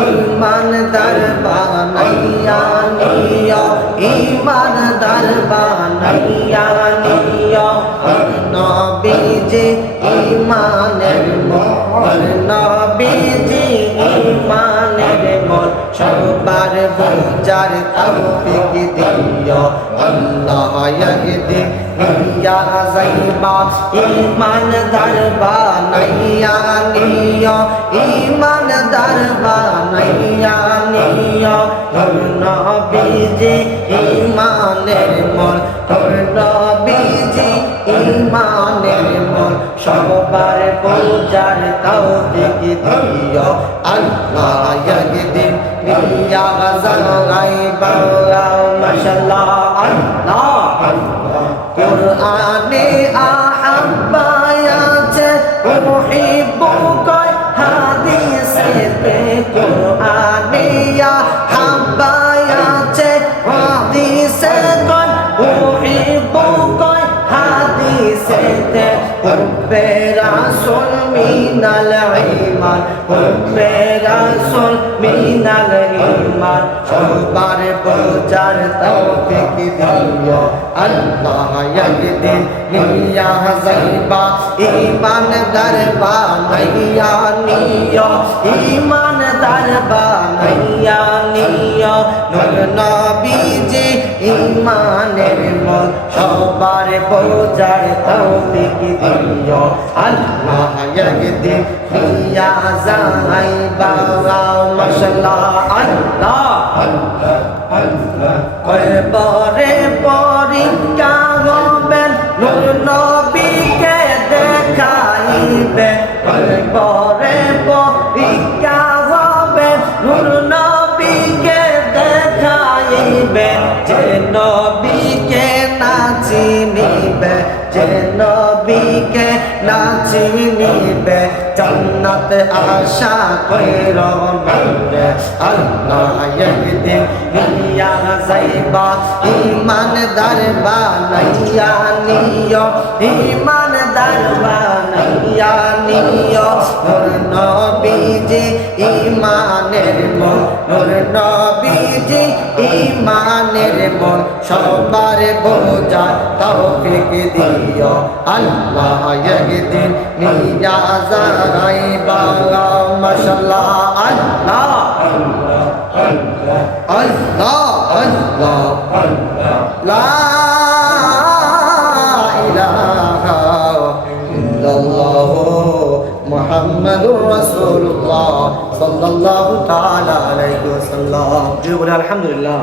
ইমানদার বানাইয়া নিও ইমানদার বানাইয়া নিও নবীজি ইমানের মোর নবীজি ইমানের মোর সবার বুঝার তৌফিক দিও আল্লাহ ইয়াহদি ইয়া যাইবা ইমানদার বানাইয়া নিও ইমানদার বানাইয়া নিও নবীজি ইমানের মোর নবীজি ইমানের মোর সবার পূজার তৌফিক দিও আল্লাহ ইয়াহদি ইয়া যাইবা মাশাআল্লাহ আল্লাহ কুরআনে আহাব্বায়াতে উহিব্বুকা হাদিসেতে কুরআনে আহাব্বায়াতে হাদিসেতে উহিব্বুকা হাদিসেতে হুব্বে রাসূল মিনাল ঈমান হুব্বে রাসূল মিনাল ঈমান সবার পূজার তৌফিক দিও আল্লাহ ইয়াহদি ইয়া যাইবা ইমানদার বানাইয়া নিও ইমানদার বানাইয়া নিও নূর নবীজি ইমানের মোর সবার পূজার তৌফিক দিও আল্লাহ ইয়াহদি ইয়া যাইবা মাশাআল্লাহ আল্লাহ কবরে পরীক্ষা হবেন নূর নবীকে দেখাইবে কবরে পরীক্ষা হবেন নূর নবীকে দেখাইবে যে নবীকে না চিনিবে যে নবীকে না চিনিবে জান্নাত আশা কইর মনে আল্লাহ ইয়াহদি ইয়া যাইবা ইমানদার বানাইয়া নিও ইমানদার বানাইয়া নিও নূর নবীজি ইমানের মোর নূর নবীজি ইমানের মোর সবার বোঝা তৌফিক দিও আল্লাহ ইয়াহদি ইয়া যাইবা মাশাআল্লাহ আল্লাহ আল্লাহ আল্লাহ লা ইলাহা ইল্লাল্লাহ মুহাম্মাদুর রাসূলুল্লাহ সাল্লাল্লাহু তাআলা আলাইহি ওয়াসাল্লাম। আলহামদুলিল্লাহ।